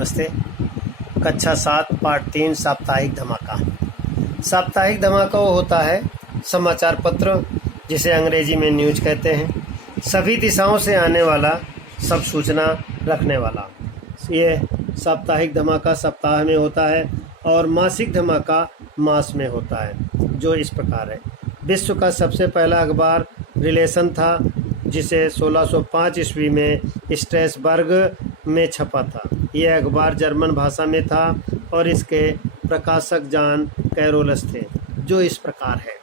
नमस्ते। कक्षा 7 पार्ट 3 साप्ताहिक धमाका। साप्ताहिक धमाका वो होता है समाचार पत्र जिसे अंग्रेजी में न्यूज कहते हैं। सभी दिशाओं से आने वाला, सब सूचना रखने वाला। ये साप्ताहिक धमाका सप्ताह में होता है और मासिक धमाका मास में होता है, जो इस प्रकार है। विश्व का सबसे पहला अखबार रिलेशन था, जिसे 1605 ईस्वी में स्ट्रेसबर्ग में छपा था। यह अखबार जर्मन भाषा में था और इसके प्रकाशक जॉन कैरोलस थे, जो इस प्रकार है।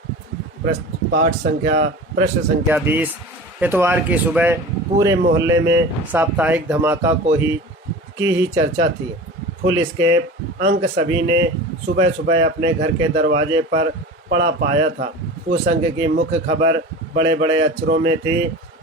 प्रश्न संख्या 20। इतवार की सुबह पूरे मोहल्ले में साप्ताहिक धमाका की ही चर्चा थी। फुल स्केप अंक सभी ने सुबह सुबह अपने घर के दरवाजे पर पड़ा पाया था। उस अंक की मुख्य खबर बड़े बड़े अक्षरों में थी।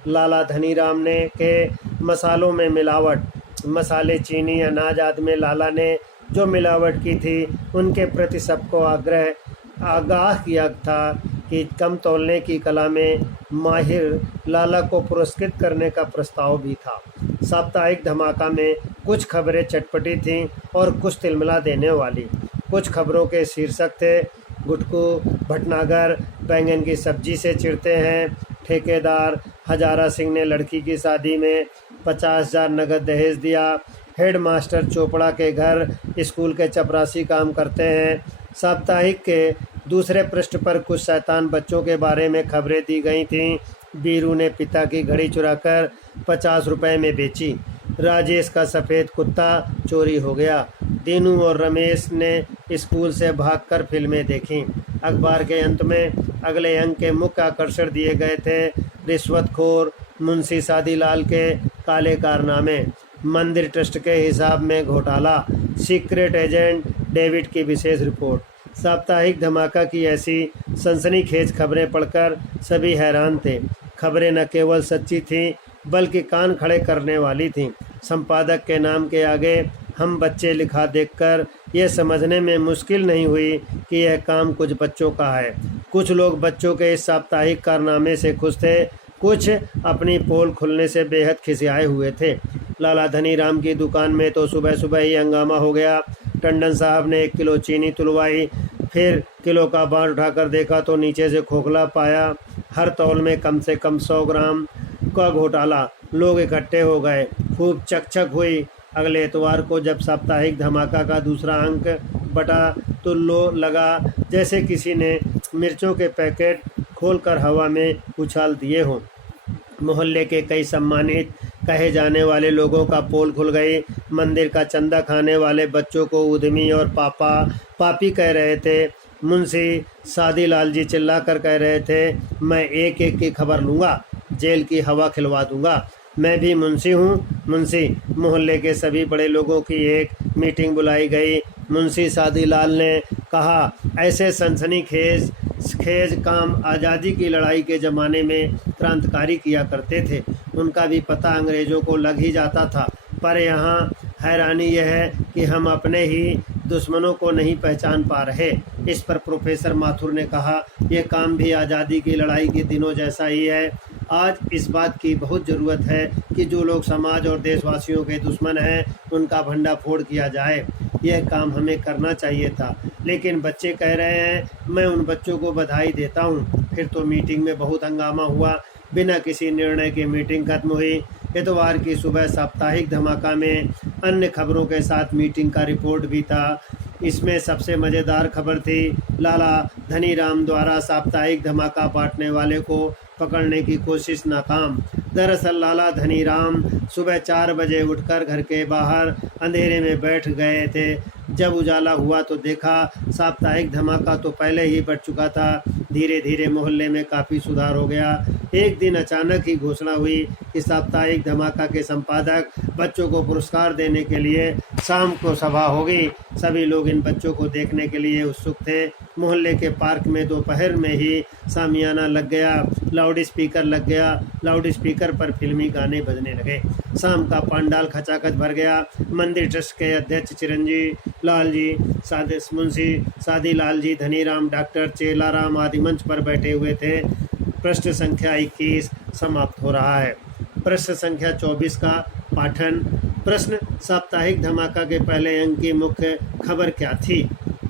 लाला धनीराम ने के मसालों में मिलावट। मसाले, चीनी, अनाज आदि में लाला ने जो मिलावट की थी, उनके प्रति सबको आगाह किया था कि कम तौलने की कला में माहिर लाला को पुरस्कृत करने का प्रस्ताव भी था। साप्ताहिक धमाका में कुछ खबरें चटपटी थीं और कुछ तिलमिला देने वाली। कुछ खबरों के शीर्षक थे: गुटकू भटनागर बैंगन की सब्जी से चिढ़ते हैं, ठेकेदार हजारा सिंह ने लड़की की शादी में 50,000 नगद दहेज दिया, हेडमास्टर चोपड़ा के घर स्कूल के चपरासी काम करते हैं। साप्ताहिक के दूसरे पृष्ठ पर कुछ शैतान बच्चों के बारे में खबरें दी गई थीं। बीरू ने पिता की घड़ी चुराकर 50 रुपए में बेची। राजेश का सफ़ेद कुत्ता चोरी हो गया। दीनू और रमेश ने स्कूल से भागकर फिल्में देखीं। अखबार के अंत में अगले अंक के मुख्य आकर्षण दिए गए थे: रिश्वतखोर मुंशी सादीलाल के काले कारनामे, मंदिर ट्रस्ट के हिसाब में घोटाला, सीक्रेट एजेंट डेविड की विशेष रिपोर्ट। साप्ताहिक धमाका की ऐसी सनसनीखेज खबरें पढ़कर सभी हैरान थे। खबरें न केवल सच्ची थीं, बल्कि कान खड़े करने वाली थीं। संपादक के नाम के आगे हम बच्चे लिखा देखकर यह समझने में मुश्किल नहीं हुई कि यह काम कुछ बच्चों का है। कुछ लोग बच्चों के इस साप्ताहिक कारनामे से खुश थे, कुछ अपनी पोल खुलने से बेहद खिसियाए हुए थे। लाला धनीराम की दुकान में तो सुबह सुबह ही हंगामा हो गया। टंडन साहब ने 1 किलो चीनी तुलवाई, फिर किलो का बार उठाकर देखा तो नीचे से खोखला पाया। हर तौल में कम से कम 100 ग्राम का घोटाला। लोग इकट्ठे हो गए, खूब चकचक हुई। अगले इतवार को जब साप्ताहिक धमाका का दूसरा अंक बटा तो लगा जैसे किसी ने मिर्चों के पैकेट खोलकर हवा में उछाल दिए हों। मोहल्ले के कई सम्मानित कहे जाने वाले लोगों का पोल खुल गई। मंदिर का चंदा खाने वाले बच्चों को उद्यमी और पापी कह रहे थे। मुंशी सादीलाल जी चिल्लाकर कह रहे थे, मैं एक एक की खबर लूँगा, जेल की हवा खिलवा दूँगा। मैं भी मुंशी हूँ, मुंशी। मोहल्ले के सभी बड़े लोगों की एक मीटिंग बुलाई गई। मुंशी सादीलाल ने कहा, ऐसे सनसनीखेज काम आज़ादी की लड़ाई के ज़माने में क्रांतिकारी किया करते थे। उनका भी पता अंग्रेज़ों को लग ही जाता था, पर यहाँ हैरानी यह है कि हम अपने ही दुश्मनों को नहीं पहचान पा रहे। इस पर प्रोफेसर माथुर ने कहा, यह काम भी आज़ादी की लड़ाई के दिनों जैसा ही है। आज इस बात की बहुत ज़रूरत है कि जो लोग समाज और देशवासियों के दुश्मन हैं, उनका भंडाफोड़ किया जाए। यह काम हमें करना चाहिए था, लेकिन बच्चे कह रहे हैं। मैं उन बच्चों को बधाई देता हूँ। फिर तो मीटिंग में बहुत हंगामा हुआ। बिना किसी निर्णय के मीटिंग खत्म हुई। इतवार की सुबह साप्ताहिक धमाका में अन्य खबरों के साथ मीटिंग का रिपोर्ट भी था। इसमें सबसे मज़ेदार खबर थी, लाला धनीराम द्वारा साप्ताहिक धमाका बांटने वाले को पकड़ने की कोशिश नाकाम। दरअसल लाला धनीराम सुबह 4 बजे उठकर घर के बाहर अंधेरे में बैठ गए थे। जब उजाला हुआ तो देखा साप्ताहिक धमाका तो पहले ही बढ़ चुका था। धीरे धीरे मोहल्ले में काफ़ी सुधार हो गया। एक दिन अचानक ही घोषणा हुई कि साप्ताहिक धमाका के संपादक बच्चों को पुरस्कार देने के लिए शाम को सभा होगी। सभी लोग इन बच्चों को देखने के लिए उत्सुक थे। मोहल्ले के पार्क में दोपहर में ही सामियाना लग गया, लाउड स्पीकर लग गया। लाउड स्पीकर पर फिल्मी गाने बजने लगे। शाम का पंडाल खचाखच भर गया। मंदिर ट्रस्ट के अध्यक्ष चिरंजीव लाल जी, मुंशी सादीलाल जी, धनीराम, डॉक्टर चेलाराम आदि मंच पर बैठे हुए थे। प्रश्न संख्या 21 समाप्त हो रहा है। प्रश्न संख्या 24 का पाठन प्रश्न, साप्ताहिक धमाका के पहले अंक की मुख्य खबर क्या थी?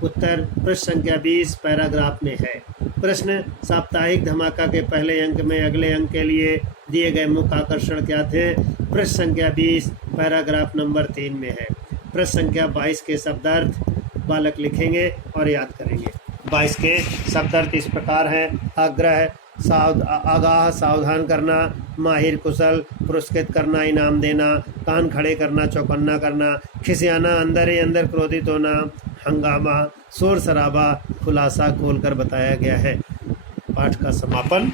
उत्तर पृष्ठ संख्या 20 पैराग्राफ में है। प्रश्न, साप्ताहिक धमाका के पहले अंक में अगले अंक के लिए दिए गए मुख्य आकर्षण क्या थे? पृष्ठ संख्या 20 पैराग्राफ नंबर 3 में है। पृष्ठ संख्या 22 के शब्दार्थ बालक लिखेंगे और याद करेंगे। 22 के शब्दार्थ इस प्रकार हैं: आग्रह, आगाह, सावधान करना, माहिर, कुशल, पुरस्कृत करना, इनाम देना, कान खड़े करना, चौकन्ना करना, खिसियाना, अंदर ही अंदर क्रोधित होना, हंगामा, शोर शराबा, खुलासा खोलकर बताया गया है। पाठ का समापन।